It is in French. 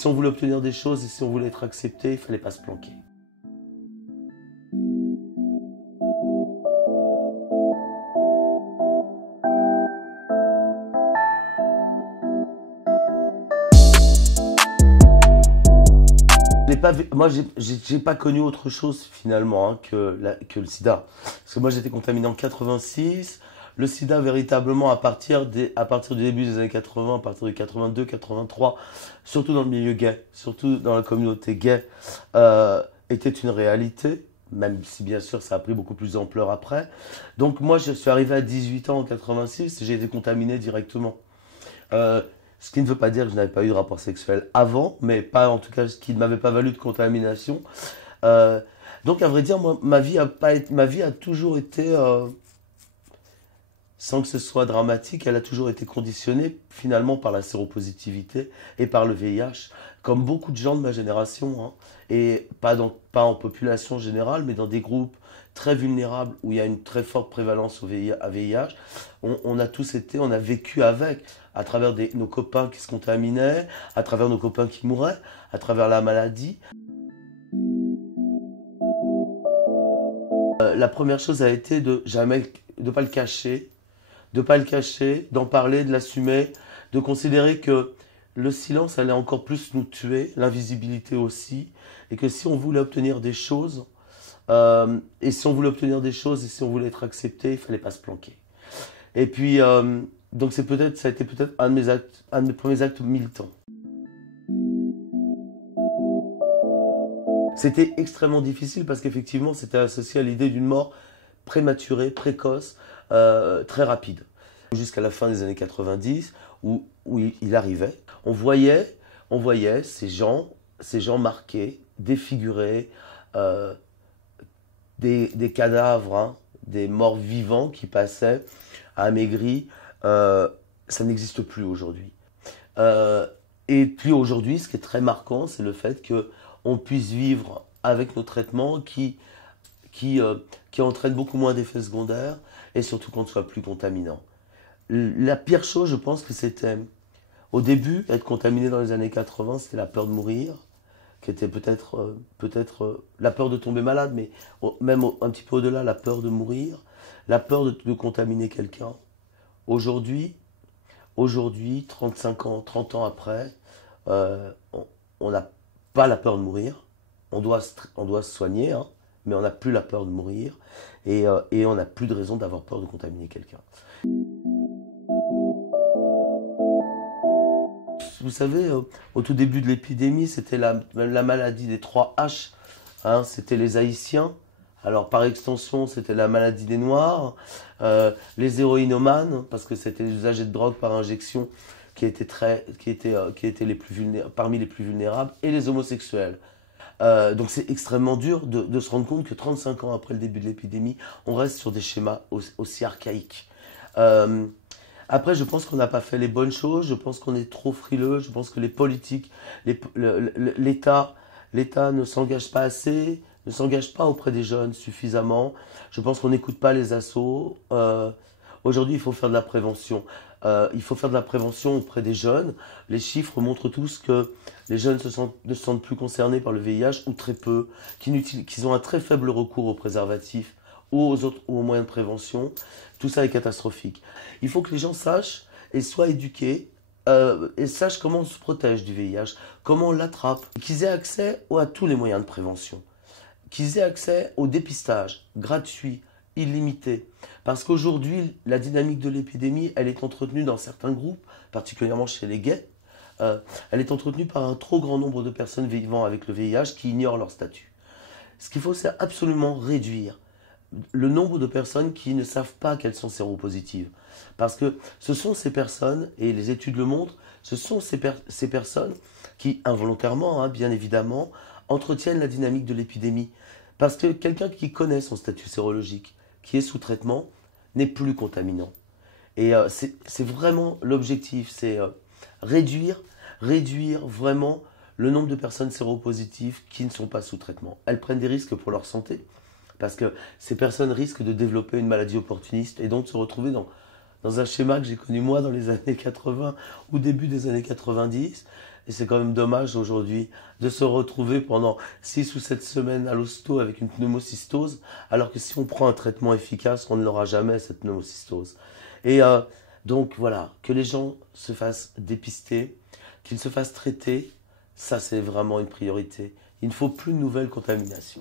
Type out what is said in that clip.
Si on voulait obtenir des choses et si on voulait être accepté, il ne fallait pas se planquer. Moi, j'ai pas connu autre chose finalement hein, que le sida. Parce que moi, j'étais contaminé en 86. Le sida, véritablement, à partir du début des années 80, à partir de 82, 83, surtout dans le milieu gay, surtout dans la communauté gay, était une réalité, même si bien sûr ça a pris beaucoup plus d'ampleur après. Donc moi, je suis arrivé à 18 ans en 86 et j'ai été contaminé directement. Ce qui ne veut pas dire que je n'avais pas eu de rapport sexuel avant, mais pas en tout cas ce qui ne m'avait pas valu de contamination. Donc à vrai dire, moi, ma vie a toujours été, sans que ce soit dramatique, elle a toujours été conditionnée finalement par la séropositivité et par le VIH, comme beaucoup de gens de ma génération, hein, et pas en population générale, mais dans des groupes très vulnérables où il y a une très forte prévalence à VIH, on a tous été, on a vécu avec, à travers nos copains qui se contaminaient, à travers nos copains qui mouraient, à travers la maladie. La première chose a été de pas le cacher, d'en parler, de l'assumer, de considérer que le silence allait encore plus nous tuer, l'invisibilité aussi, et que si on voulait obtenir des choses, et si on voulait être accepté, il fallait pas se planquer. Et puis, donc ça a été peut-être un de mes premiers actes militants. C'était extrêmement difficile parce qu'effectivement, c'était associé à l'idée d'une mort prématurée, précoce, très rapide. Jusqu'à la fin des années 90, où il arrivait, on voyait ces gens marqués, défigurés, des cadavres, hein, des morts vivants qui passaient, amaigris. Ça n'existe plus aujourd'hui. Et puis aujourd'hui, ce qui est très marquant, c'est le fait qu'on puisse vivre avec nos traitements qui entraînent beaucoup moins d'effets secondaires et surtout qu'on ne soit plus contaminant. La pire chose, je pense que c'était, au début, être contaminé dans les années 80, c'était la peur de mourir, qui était peut-être la peur de tomber malade, mais même un petit peu au-delà, la peur de mourir, la peur de contaminer quelqu'un. Aujourd'hui, 35 ans, 30 ans après, on n'a pas la peur de mourir. On doit se soigner, hein, mais on n'a plus la peur de mourir et on n'a plus de raison d'avoir peur de contaminer quelqu'un. Vous savez, au tout début de l'épidémie, c'était la maladie des 3 H. Hein, c'était les Haïtiens. Alors par extension, c'était la maladie des Noirs, les héroïnomanes, parce que c'était les usagers de drogue par injection qui étaient parmi les plus vulnérables, et les homosexuels. Donc c'est extrêmement dur de se rendre compte que 35 ans après le début de l'épidémie, on reste sur des schémas aussi archaïques. Après, je pense qu'on n'a pas fait les bonnes choses, je pense qu'on est trop frileux, je pense que les politiques, l'État ne s'engage pas assez, ne s'engage pas auprès des jeunes suffisamment. Je pense qu'on n'écoute pas les assos. Aujourd'hui, il faut faire de la prévention. Il faut faire de la prévention auprès des jeunes. Les chiffres montrent tous que les jeunes ne se sentent plus concernés par le VIH, ou très peu, qu'ils ont un très faible recours aux préservatifs ou aux moyens de prévention. Tout ça est catastrophique. Il faut que les gens sachent et soient éduqués et sachent comment on se protège du VIH, comment on l'attrape, qu'ils aient accès à tous les moyens de prévention, qu'ils aient accès au dépistage gratuit, illimité. Parce qu'aujourd'hui, la dynamique de l'épidémie, elle est entretenue dans certains groupes, particulièrement chez les gays. Elle est entretenue par un trop grand nombre de personnes vivant avec le VIH qui ignorent leur statut. Ce qu'il faut, c'est absolument réduire le nombre de personnes qui ne savent pas qu'elles sont séropositives. Parce que ce sont ces personnes, et les études le montrent, ce sont ces personnes qui, involontairement, hein, bien évidemment, entretiennent la dynamique de l'épidémie. Parce que quelqu'un qui connaît son statut sérologique, qui est sous traitement, n'est plus contaminant. Et c'est vraiment l'objectif, c'est réduire vraiment le nombre de personnes séropositives qui ne sont pas sous traitement. Elles prennent des risques pour leur santé, parce que ces personnes risquent de développer une maladie opportuniste et donc se retrouver dans un schéma que j'ai connu moi dans les années 80 ou début des années 90, Et c'est quand même dommage aujourd'hui de se retrouver pendant 6 ou 7 semaines à l'hosto avec une pneumocystose, alors que si on prend un traitement efficace, on ne l'aura jamais, cette pneumocystose. Et donc voilà, que les gens se fassent dépister, qu'ils se fassent traiter, ça c'est vraiment une priorité. Il ne faut plus de nouvelles contaminations.